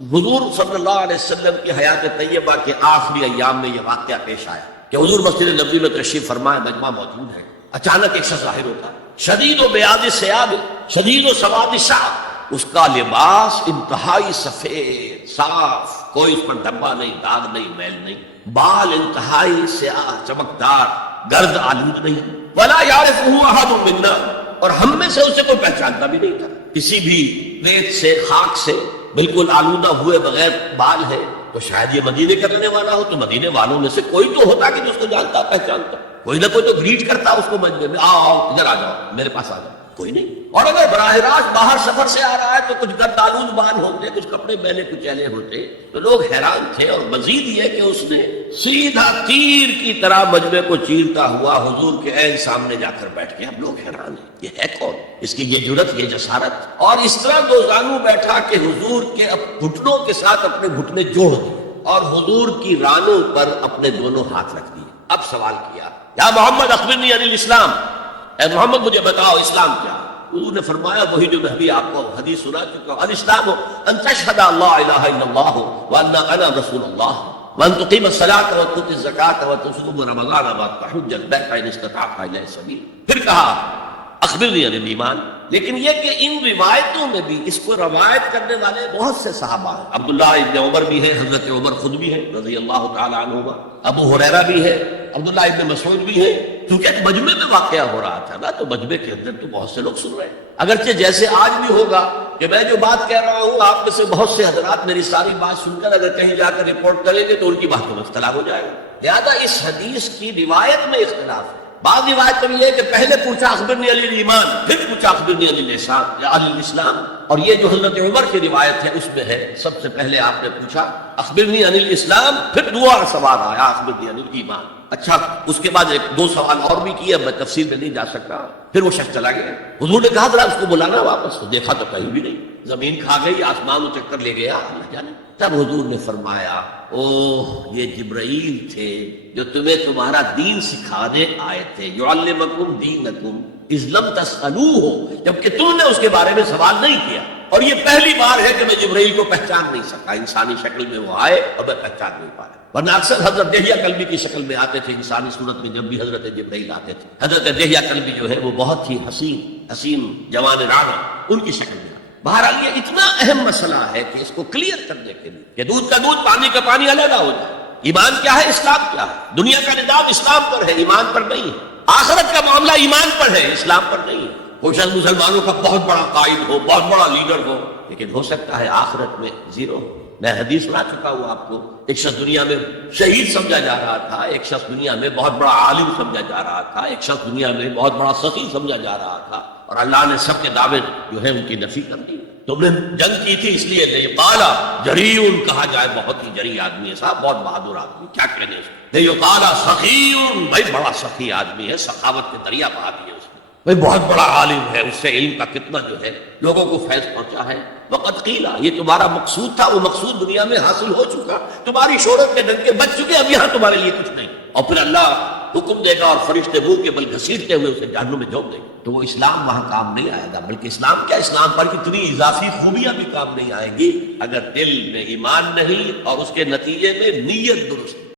حضور صلی اللہ علیہ وسلم کی حیات طیبہ کے آخری ایام میں یہ واقعہ پیش آیا کہ حضور مسجد نبوی میں تشریف فرمائے، مجمع موجود ہے، اچانک ایک شخص ظاہر ہوتا ہے، شدید و بیاض ثیاب، شدید و سواد شعر، اس کا لباس انتہائی سفید صاف، کوئی اس پر دھبا نہیں، داغ نہیں، میل نہیں، بال انتہائی سیاہ چمکدار، گرد آلود نہیں، ولا یعرفہ احد منا، اور ہم میں سے اسے کوئی پہچانتا بھی نہیں تھا، کسی بھی ریت سے خاک سے بالکل آلودہ ہوئے بغیر بال ہے تو شاید یہ مدینے کا رہنے والا ہو، تو مدینے والوں میں سے کوئی تو ہوتا کہ جو اس کو جانتا پہچانتا، کوئی نہ کوئی تو گریٹ کرتا اس کو مجمع میں، آؤ آؤ ادھر آ جاؤ میرے پاس آ جاؤ، کوئی نہیں۔ اور اگر براہ راست باہر سفر سے آ رہا ہے تو کچھ گرد آلود بال ہوتے، کچھ کپڑے میلے کچیلے ہوتے، تو لوگ حیران تھے۔ اور مزید یہ کہ اس نے سیدھا تیر کی طرح مجمع کو چیرتا ہوا حضور کے عین سامنے جا کر بیٹھ گیا۔ اب لوگ حیران ہیں، یہ ہے کون؟ اس کی یہ جرت، یہ جسارت، اور اس طرح دو زانو بیٹھا کہ حضور کے گھٹنوں کے ساتھ اپنے گھٹنے جوڑ دیے اور حضور کی رانوں پر اپنے دونوں ہاتھ رکھ دیے۔ اب سوال کیا، یا محمد اخبرنی عن الاسلام، اے محمد مجھے بتاؤ اسلام کیا؟ حضور نے فرمایا وہی جو میں ابھی آپ کو حدیث سنا چکا ہوں، الاسلام ان تشہد اللہ الہ الا اللہ وان انا رسول اللہ وان تقیم الصلاۃ وتؤتی الزکاۃ وتصوم رمضان وتحج البیت ان استطعت الیہ سبیل۔ پھر کہا اخبرنی عن الایمان، لیکن یہ کہ ان روایتوں میں بھی اس کو روایت کرنے والے بہت سے صحابہ ہیں، عبداللہ ابن عمر بھی ہے، حضرت عمر خود بھی ہے رضی اللہ تعالی عنہما، ابو ہریرہ بھی ہے، عبداللہ ابن مسعود بھی ہے، کیونکہ مجمع میں واقعہ ہو رہا تھا نا، تو مجمع کے اندر تو بہت سے لوگ سن رہے ہیں۔ اگرچہ جیسے آج بھی ہوگا کہ میں جو بات کہہ رہا ہوں آپ میں سے بہت سے حضرات میری ساری بات سن کر اگر کہیں جا کر رپورٹ کریں گے تو ان کی باتوں میں اختلاف ہو جائے گا، لہذا اس حدیث کی روایت میں اختلاف ہے۔ بعض روایت میں یہ ہے کہ پہلے پوچھا اخبرنی عن الایمان، پھر پوچھا اخبرنی عن الاسلام یا عن الاسلام، اور یہ جو حضرت عمر کی روایت ہے اس میں ہے سب سے پہلے آپ نے پوچھا اخبرنی عن الاسلام، پھر دوسرا سوال آیا اخبرنی عن الایمان۔ اچھا اس کے بعد ایک دو سوال اور بھی کیے، میں تفصیل میں نہیں جا سکتا۔ پھر وہ شخص چلا گیا، حضور نے کہا ذرا اس کو بلانا واپس، تو دیکھا تو کہیں بھی نہیں، زمین کھا گئی، آسمان و چکر لے گیا، اللہ جانے۔ تب حضور نے فرمایا اوہ یہ جبرائیل تھے جو تمہیں تمہارا دین سکھانے آئے تھے، یعلمکم دینکم اذ لم تسألوہ، جبکہ تم نے اس کے بارے میں سوال نہیں کیا۔ اور یہ پہلی بار ہے کہ میں جبرائیل کو پہچان نہیں سکا، انسانی شکل میں وہ آئے اور میں پہچان نہیں پایا، ورنہ اکثر حضرت دہیہ کلبی کی شکل میں آتے تھے انسانی صورت میں، جب بھی حضرت جبرائیل آتے تھے۔ حضرت دہیہ کلبی جو ہے وہ بہت ہی حسین جوان رانا ان کی شکل میں۔ بہرحال یہ اتنا اہم مسئلہ ہے کہ اس کو کلیئر کرنے کے لیے کہ دودھ کا دودھ پانی کا پانی علیحدہ ہو جائے، ایمان کیا ہے، اسلام کیا ہے، دنیا کا نظام اسلام پر ہے، ایمان پر نہیں ہے، آخرت کا معاملہ ایمان پر ہے، اسلام پر نہیں ہے۔ کوئی شخص مسلمانوں کا بہت بڑا قائد ہو، بہت بڑا لیڈر ہو، لیکن ہو سکتا ہے آخرت میں زیرو ہو۔ میں حدیث سنا چکا ہوں آپ کو، ایک شخص دنیا میں شہید سمجھا جا رہا تھا، ایک شخص دنیا میں بہت بڑا عالم سمجھا جا رہا تھا، ایک شخص دنیا میں بہت بڑا سخی سمجھا جا رہا تھا، اور اللہ نے سب کے دعوے جو ہے ان کی نفی کر دی۔ تم نے جنگ کی تھی اس لیے نہیں، قالا جریون کہا جائے بہت ہی جری آدمی ہے صاحب، بہت بہادر آدمی، کیا کہنے اس کو، یہ قالا سخیون، بھائی بڑا سخی آدمی ہے، سخاوت کے دریا بہا دیے اس نے، بھائی بہت بڑا عالم ہے، اس سے علم کا کتنا جو ہے لوگوں کو فیض پہنچا ہے۔ وقت قیلا، یہ تمہارا مقصود تھا، وہ مقصود دنیا میں حاصل ہو چکا، تمہاری شہرت کے ڈنکے بج چکے، اب یہاں تمہارے لیے کچھ نہیں۔ اور پھر اللہ حکم دے گا اور فرشتے منہ کے بل گھسیٹتے ہوئے اسے جہنم میں جھونک دے گا، تو وہ اسلام وہاں کام نہیں آئے گا، بلکہ اسلام کیا، اسلام پر کتنی اضافی خوبیاں بھی کام نہیں آئیں گی اگر دل میں ایمان نہیں اور اس کے نتیجے میں نیت درست